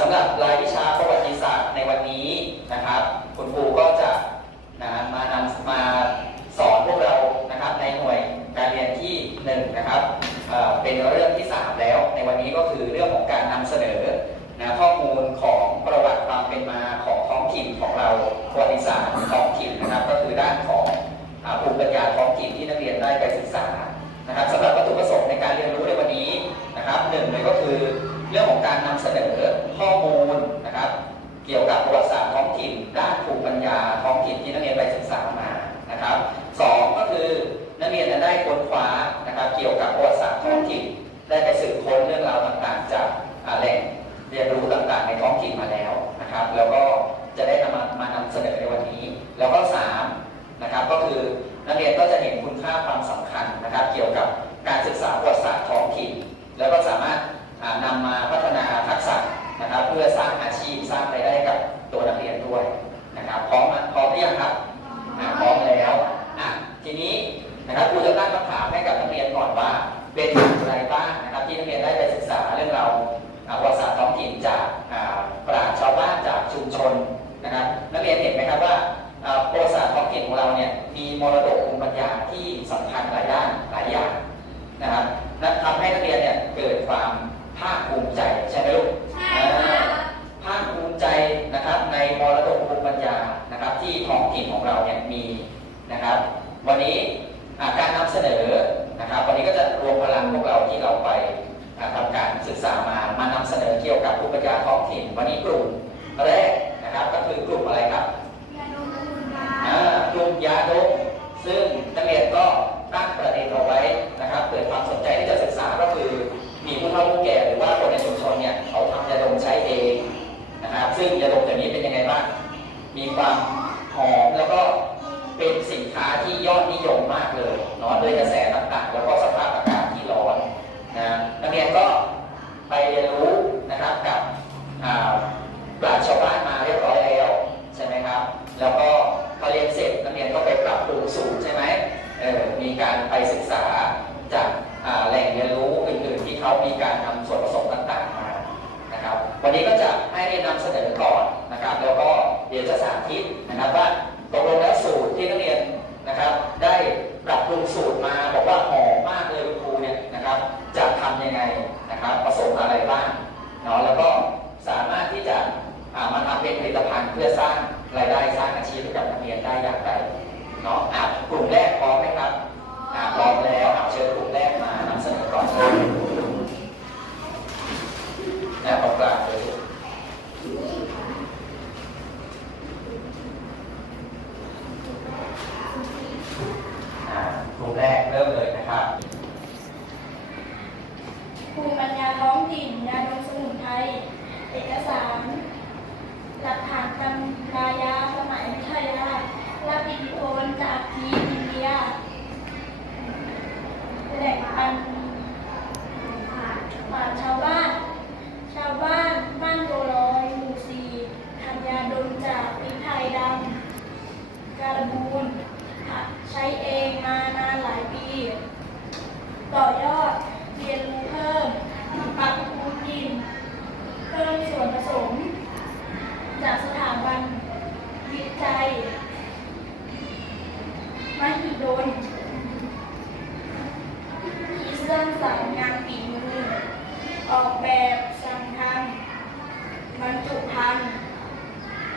สำหรับรายวิชาประวัติศาสตร์ในวันนี้นะครับ คุณครูก็จะนะมานำมาสอนพวกเรานะครับในหน่วยการเรียนที่หนึ่งนะครับเอ่อเป็นเรื่องที่ 3 แล้ว ในวันนี้ก็คือเรื่องของการนำเสนอนะข้อมูลของประวัติความเป็นมาของท้องถิ่นของเราประวัติศาสตร์ท้องถิ่นนะครับ ก็คือด้านของ็คือนักเรียนก็จะเห็นคุณค่าความสำคัญนะครับ เกี่ยวกับ วันนี้อ่าการนำเสนอนะครับ วันนี้ก็จะรวมพลังพวกเราที่เราไปอ่าทำการศึกษามามานำเสนอเกี่ยวกับภูมิปัญญาท้องถิ่น วันนี้กลุ่มแรกนะครับก็คือกลุ่มอะไรครับยาดมสมุนไพรอ่ากลุ่มยาดมซึ่งนักเรียนก็ตั้งประเด็นเอาไว้นะครับเกิดความสนใจที่จะศึกษาก็คือมีผู้เฒ่าผู้แก่หรือว่าคนในชุมชนเนี่ยเขาทำยาดมใช้เองนะครับซึ่งยาดมตัวนี้เป็นยังไงบ้างมีความหอมแล้วก็ เป็นสินค้าที่ยอดนิยมมากเลยเนาะด้วยกระแสต่างๆ แล้วก็สภาพอากาศที่ร้อนนะนักเรียนก็ไปเรียนรู้นะครับกับปราชญ์ชาวบ้านมาเรียบร้อยแล้วใช่ไหมครับ แล้วก็พอเรียนเสร็จนักเรียนก็ไปปรับปรุงสูตรใช่ไหมเออมีการไปศึกษาจากแหล่งเรียนรู้อื่นๆที่เขามีการนำส่วนผสมต่างๆมานะครับ วันนี้ก็จะให้เรียนนำเสนอก่อนนะครับ แล้วก็เดี๋ยวจะสาธิตนะครับว่าตกลงแล้วสูตร ที่นักเรียนนะครับ ได้ปรับปรุงสูตรมาบอกว่าหอมมากเลยคุณครูเนี่ยนะครับ จะทำยังไงนะครับผสมอะไรบ้างเนาะแล้วก็สามารถที่จะ อ่ามาทำเป็นผลิตภัณฑ์เพื่อสร้างรายได้สร้างอาชีพให้กับนักเรียนได้อย่างไรเนาะอะกลุ่มแรกพร้อมไหมครับอ่าพร้อมแล้วอะเชิญกลุ่มแรกมานำเสนอก่อนครับนะตรงกลางเลยอ่ากลุ่มแรกเริ่มเลยนะครับ ภูมิปัญญา ท้องถิ่นยาดมสมุนไพรเอกสาร หลักฐานตำรายาสมัยวิทยารับอิทธิพลจากทีอินเดียแหล่งปันป่าชาวบ้าน ชาวบ้านบ้านโกลอยหมู่สี่ทำยาดมจากพริกไทยดำการบูนใช้เองมานานหลายปี ต่อยอดเรียนรู้เพิ่มปรับปรุงดินเพิ่มส่วนผสม จากสถาบัน วิจัยมหิดลคิดสร้างสรรค์งานฝีมือ ออกแบบสั่งทำบรรจุภัณฑ์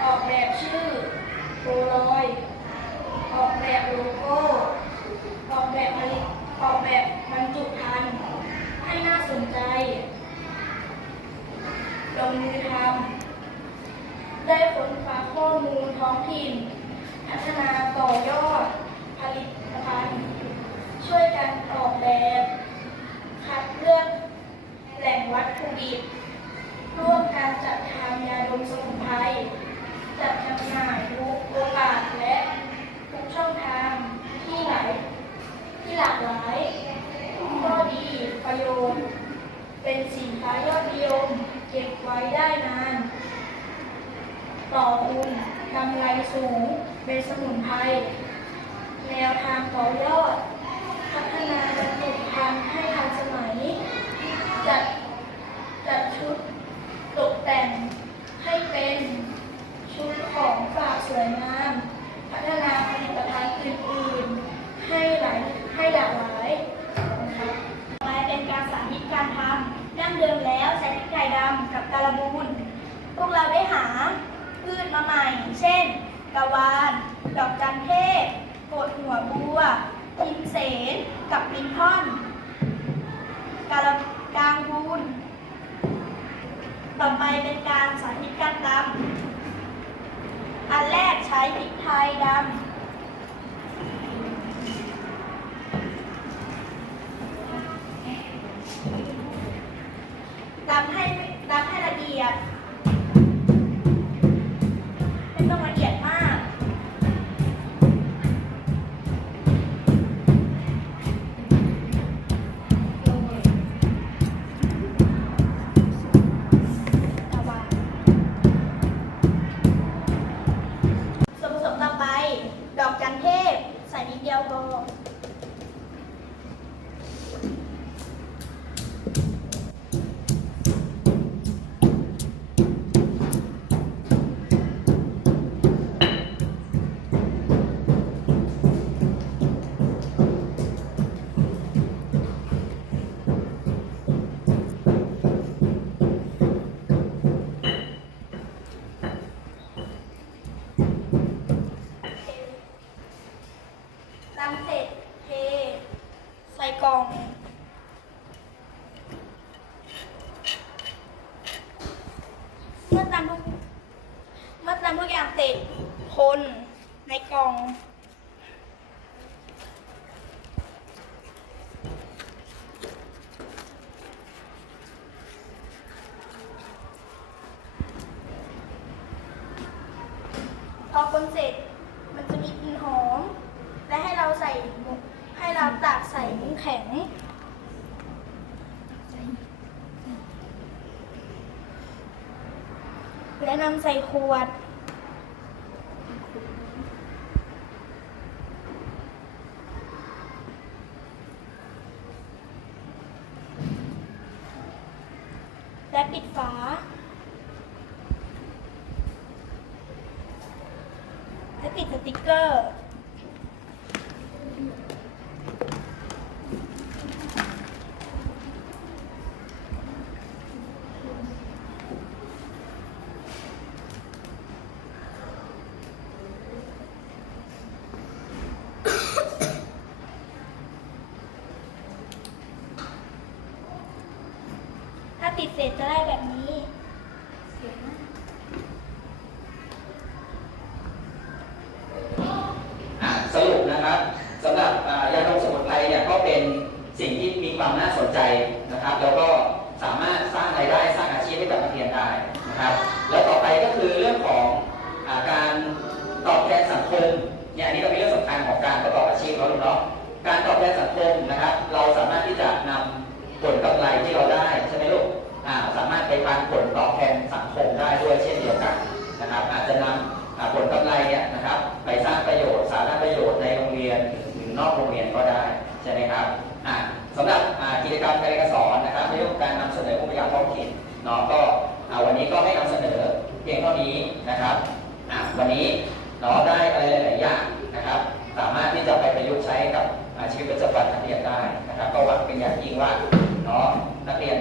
ออกแบบชื่อโปรลอย ออกแบบโลโก้ ออกแบบผลิตออกแบบบรรจุภัณฑ์ให้น่าสนใจ ลงมือทำ ได้ค้นคว้าข้อมูลท้องถิ่น พัฒนาต่อยอด ผลิตภัณฑ์ ช่วยกันออกแบบ คัดเลือกแหล่งวัตถุดิบ ร่วมการจัดทำยาดมสมุนไพร จัดจำหน่ายทุกโอกาสและทุกช่องทางที่ไหลายที่หลากหลาย ข้อดีประโยชน์ เป็นสินค้ายอดนิยม เก็บไว้ได้นาน ต่อทุนกำไรสูง เป็นสมุนไพร แนวทางต่อยอด พัฒนาบรรจุภัณฑ์ให้ทันสมัย จัดจัดชุดตกแต่ แต่งให้เป็นชุดของฝากสวยงาม พัฒนาผลิตภัณฑ์อื่นๆ ให้หลายให้หลากหลายนะคะต่อไปเป็นการสาธิตการทำดั้งเดิมแล้วใช้พริกไทยดำกับการบูนพวกเราได้หาพืชมาใหม่ เช่นกะวาน ดอกจันเทศโกดหัวบัว ทิมเสน กับลินทอนกาลกางบูนต่อไปเป็นการสาธิตการตำอันแรกใช้พริกไทยดำ ใส่ มื่อตำทุกเมื่อตำทุกอย่างเสร็จคนในกล่อง พอคนเสร็จมันจะมีกลิ่นหอม และให้เราใส่ให้เราตักใส่น้ำแข็งำใส่ขวด และปิดฝา และติดสติกเกอร์ ติดเสร็จจะได้แบบนี้เสียงมากอะสรุปนะครับสำหรับยาดมสมุนไพรเนี่ยก็เป็นสิ่งที่มีความน่าสนใจนะครับ แล้วก็สามารถสร้างรายได้สร้างอาชีพให้กับนักเรียนได้นะครับ แล้วต่อไปก็คือเรื่องของอาการตอบแทนสังคมเนี่ยอันนี้ก็เป็นเรื่องสำคัญของการประกอบอาชีพเราเนาะการตอบแทนสังคมนะครับ เราสามารถ นนี้ก็ให้นำเสนอเพียงเท่านี้นะครับวันนี้น้องได้อะไรหลายอย่างนะครับ สามารถที่จะไปประยุกต์ใช้กับอาชีพประจำวันนักเรียนได้นะครับ ก็หวังเป็นอย่างยิ่งว่าน้องนักเรียน